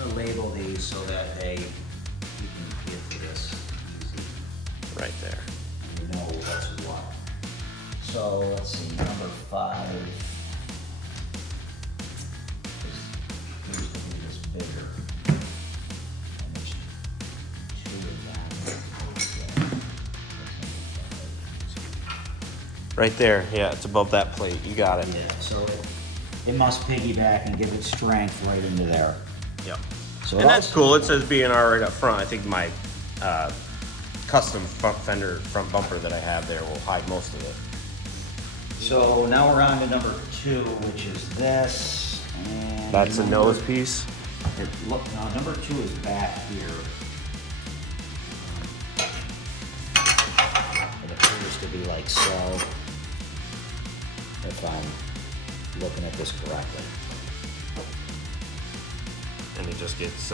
gonna label these so that you can get to this easy. Right there. You know what's what. So let's see, number 5 used to be this bigger. And there's 2 of them. Right there, yeah, it's above that plate. You got it. Yeah, so it must piggyback and give it strength right into there. Yep. So And that's cool. It says BNR right up front. I think my custom front fender, front bumper that I have there will hide most of it. So now we're on to number 2, which is this. And That's a nose piece. Look, now number 2 is back here. It appears to be like so, if I'm looking at this correctly. And it just gets,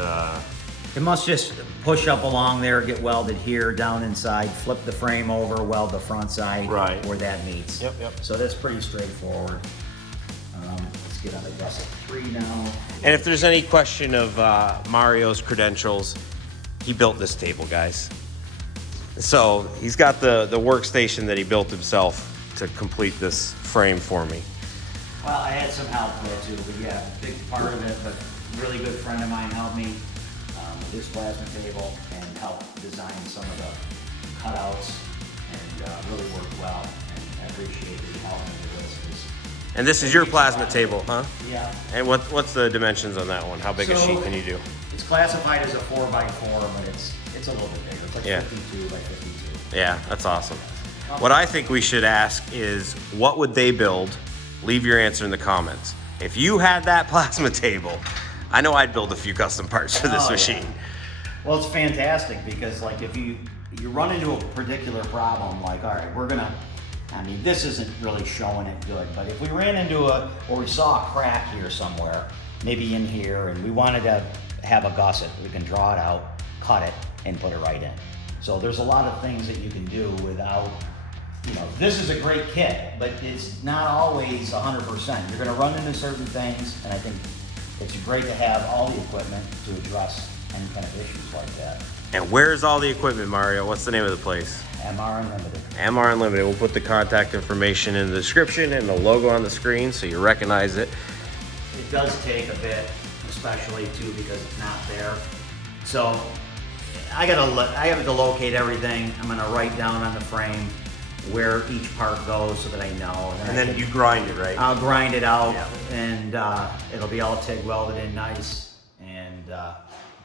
It must just push up along there, get welded here, down inside, flip the frame over, weld the front side Right. where that meets. Yep, yep. So that's pretty straightforward. Let's get on the Gusset 3 now. and if there's any question of Mario's credentials, he built this table, guys. So he's got the workstation that he built himself to complete this frame for me. Well, I had some help there too, but yeah, big part of it, but a really good friend of mine helped me with this plasma table and helped design some of the cutouts and really worked well. And I appreciate his help with this. And this is your plasma table, huh? Yeah. And what's the dimensions on that one? How big a So, sheet can you do? It's classified as a 4x4, but it's a little bit bigger. It's like Yeah. 52 by 52. Yeah, that's awesome. What I think we should ask is, what would they build? Leave your answer in the comments. If you had that plasma table, I know I'd build a few custom parts for this Oh, yeah. machine. Well, it's fantastic because like if you run into a particular problem, like, all right, I mean, this isn't really showing it good, but if we ran into or we saw a crack here somewhere, maybe in here, and we wanted to have a gusset, we can draw it out, cut it, and put it right in. So there's a lot of things that you can do without, this is a great kit, but it's not always 100%. You're gonna run into certain things, and I think it's great to have all the equipment to address any kind of issues like that. And where's all the equipment, Mario? What's the name of the place? MR Unlimited. MR Unlimited. We'll put the contact information in the description and the logo on the screen so you recognize it. It does take a bit, especially too because it's not there. So I have to locate everything. I'm gonna write down on the frame where each part goes so that I know. And then you grind it, right? I'll grind it out, Yeah. and it'll be all TIG welded in nice, and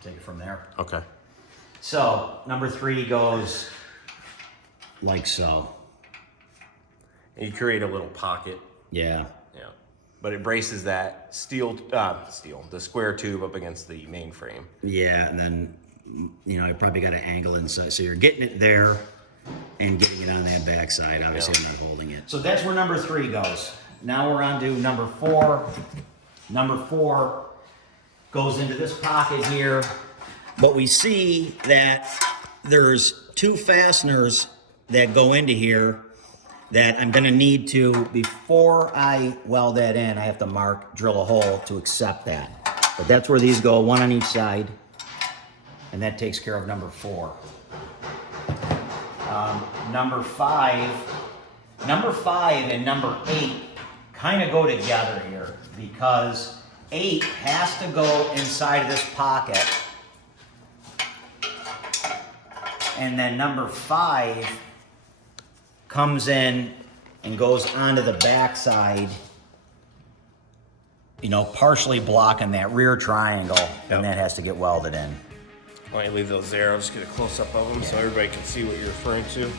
take it from there. Okay. So number 3 goes like so. And you create a little pocket. Yeah. Yeah. But it braces that the square tube up against the main frame. Yeah, and then I probably got an angle inside, so you're getting it there and getting it on that back side. Obviously, Yeah. I'm not holding it. So that's where number 3 goes. Now we're on to number 4. Number 4 goes into this pocket here, but we see that there's 2 fasteners that go into here that I'm gonna need to, before I weld that in, I have to drill a hole to accept that. But that's where these go, 1 on each side, and that takes care of number 4. Number 5 and number 8 kind of go together here because 8 has to go inside of this pocket, and then number 5 comes in and goes onto the back side, partially blocking that rear triangle, and that has to get welded in. Why don't you leave those there? I'll just get a close-up of them so everybody can see what you're referring to.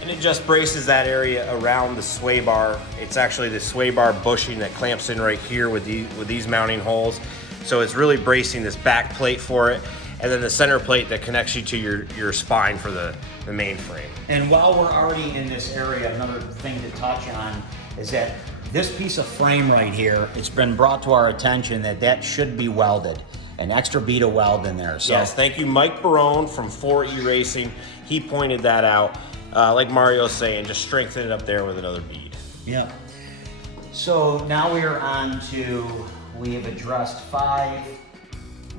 And it just braces that area around the sway bar. It's actually the sway bar bushing that clamps in right here with these mounting holes. So it's really bracing this back plate for it, and then the center plate that connects you to your spine for the main frame. And while we're already in this area, another thing to touch on is that this piece of frame right here, it's been brought to our attention that should be welded. An extra bead of weld in there. So. Yes, thank you, Mike Barone from 4E Racing. He pointed that out. Like Mario's saying, just strengthen it up there with another bead. Yeah. So now we are on to, we have addressed 5,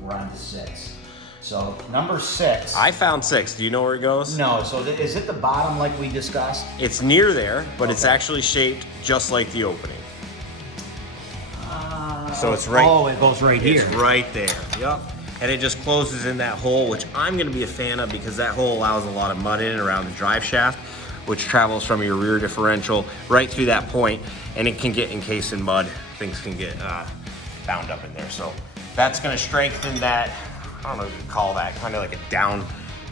we're on to 6. So number 6. I found 6. Do you know where it goes? No, so is it the bottom like we discussed? It's near there, but it's Okay. actually shaped just like the opening. So it's right. Oh, it goes right here. It's right there. Yep. And it just closes in that hole, which I'm going to be a fan of because that hole allows a lot of mud in and around the drive shaft, which travels from your rear differential right through that point, and it can get encased in mud. Things can get bound up in there. So that's going to strengthen that. I don't know what you call that, kind of like a down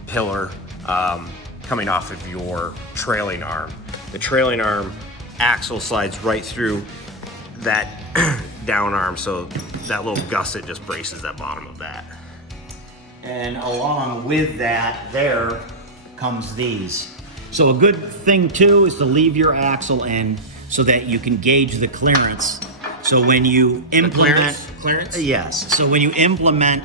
pillar coming off of your trailing arm. The trailing arm axle slides right through that down arm, so that little gusset just braces that bottom of that. And along with that, there comes these. So a good thing too is to leave your axle in so that you can gauge the clearance. So when you implement Clearance? Yes. So when you implement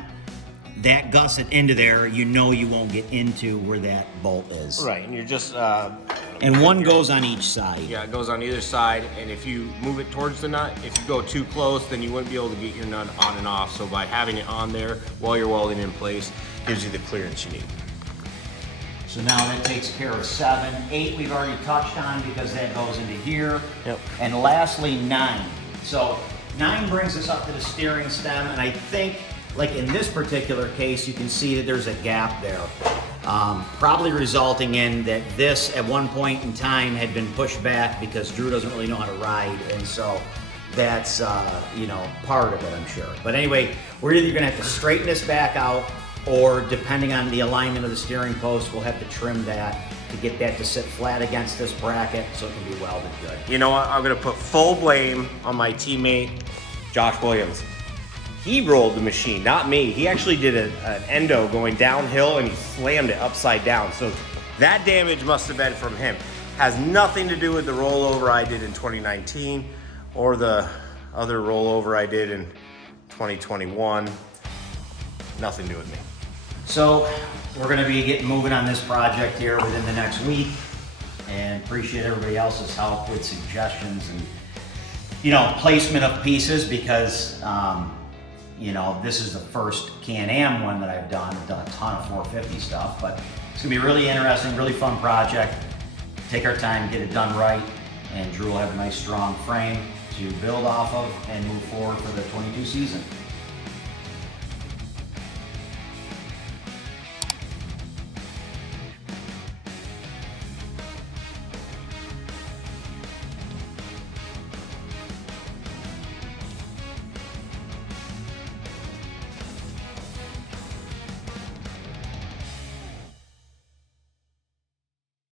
that gusset into there, you know you won't get into where that bolt is. Right, and you're just And one goes on each side. yeah, it goes on either side, and if you move it towards the nut, if you go too close, then you wouldn't be able to get your nut on and off. So by having it on there while you're welding in place, gives you the clearance you need. So now that takes care of 7. 8 we've already touched on because that goes into here. Yep. And lastly, 9. So 9 brings us up to the steering stem, and I think, like in this particular case, you can see that there's a gap there. Probably resulting in that this, at one point in time, had been pushed back because Drew doesn't really know how to ride, and so that's, you know, part of it, I'm sure. But anyway, we're either gonna have to straighten this back out, or depending on the alignment of the steering post, we'll have to trim that to get that to sit flat against this bracket so it can be welded good. You know what? I'm gonna put full blame on my teammate, Josh Williams. He rolled the machine, not me. He actually did an endo going downhill and he slammed it upside down. So that damage must have been from him. Has nothing to do with the rollover I did in 2019 or the other rollover I did in 2021. Nothing to do with me. So we're gonna be getting moving on this project here within the next week, and appreciate everybody else's help with suggestions and, you know, placement of pieces, because you know, this is the first CanAm one that I've done. I've done a ton of 450 stuff, but it's gonna be really interesting, really fun project. Take our time, get it done right, and Drew will have a nice strong frame to build off of and move forward for the 22 season.